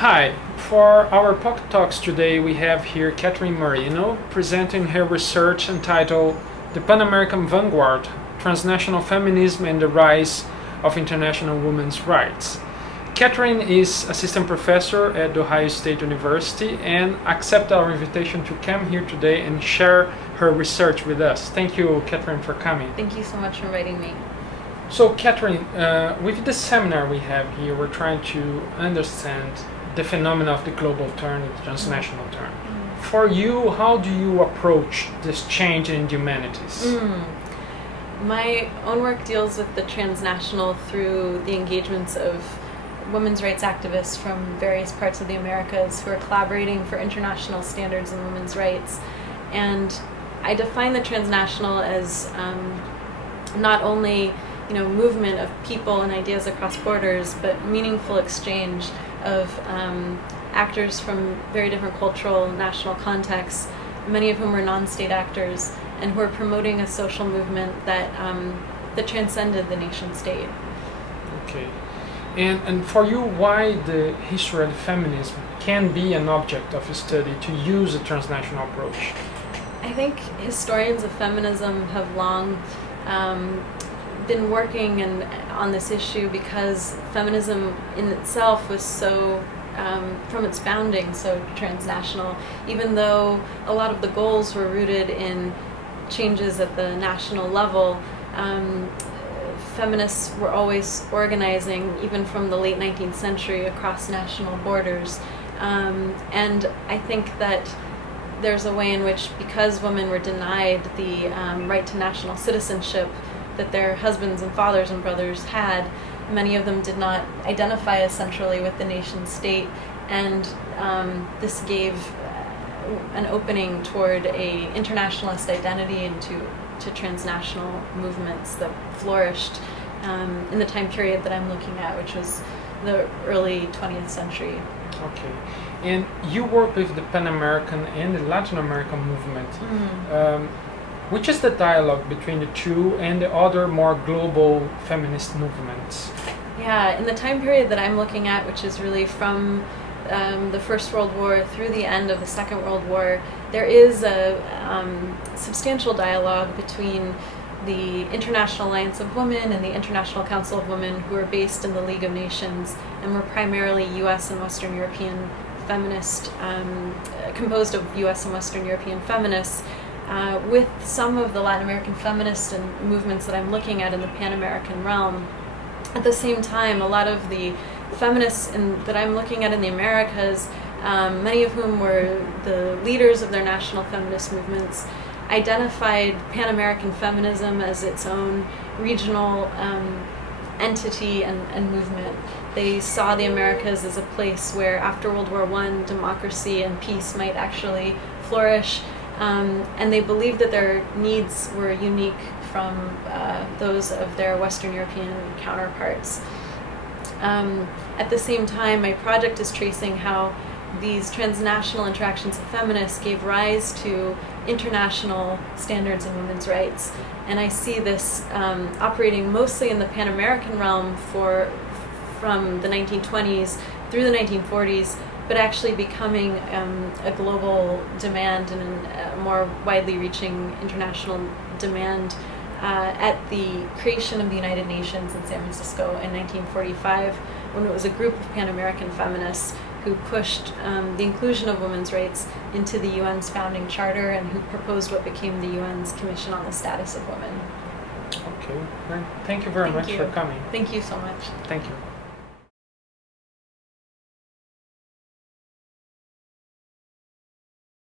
Hi, for our Pocket Talks today we have here Katherine Marino presenting her research entitled The Pan-American Vanguard, Transnational Feminism and the Rise of International Women's Rights. Katherine is assistant professor at Ohio State University and accepted our invitation to come here today and share her research with us. Thank you, Katherine, for coming. Thank you so much for inviting me. So, Katherine, with the seminar we have here, we're trying to understand the phenomena of the global turn, the transnational turn. For you, how do you approach this change in humanities? My own work deals with the transnational through the engagements of women's rights activists from various parts of the Americas who are collaborating for international standards in women's rights. And I define the transnational as not only movement of people and ideas across borders, but meaningful exchange of actors from very different cultural, national contexts, many of whom are non-state actors, and who are promoting a social movement that transcended the nation state. Okay. And for you, why the history of feminism can be an object of study to use a transnational approach? I think historians of feminism have long been working on this issue because feminism in itself was so, from its founding, so transnational. Even though a lot of the goals were rooted in changes at the national level, feminists were always organizing, even from the late 19th century, across national borders. And I think that there's a way in which, because women were denied the right to national citizenship that their husbands and fathers and brothers had, many of them did not identify as centrally with the nation state, and this gave an opening toward a internationalist identity and to transnational movements that flourished in the time period that I'm looking at, which was the early 20th century. Okay. And you work with the Pan-American and the Latin American movement. Which is the dialogue between the two and the other more global feminist movements? Yeah, in the time period that I'm looking at, which is really from the First World War through the end of the Second World War, there is a substantial dialogue between the International Alliance of Women and the International Council of Women, who are based in the League of Nations and were primarily U.S. and Western European feminist, composed of U.S. and Western European feminists, with some of the Latin American feminist and movements that I'm looking at in the Pan-American realm. At the same time, a lot of the feminists that I'm looking at in the Americas, many of whom were the leaders of their national feminist movements, identified Pan-American feminism as its own regional entity and movement. They saw the Americas as a place where, after World War I, democracy and peace might actually flourish. And they believed that their needs were unique from those of their Western European counterparts. At the same time, my project is tracing how these transnational interactions of feminists gave rise to international standards in women's rights. And I see this operating mostly in the Pan-American realm from the 1920s through the 1940s, but actually becoming a global demand and a more widely reaching international demand at the creation of the United Nations in San Francisco in 1945, when it was a group of Pan-American feminists who pushed the inclusion of women's rights into the UN's founding charter and who proposed what became the UN's Commission on the Status of Women. Okay, great. Thank you very much for coming. Thank you so much. Thank you.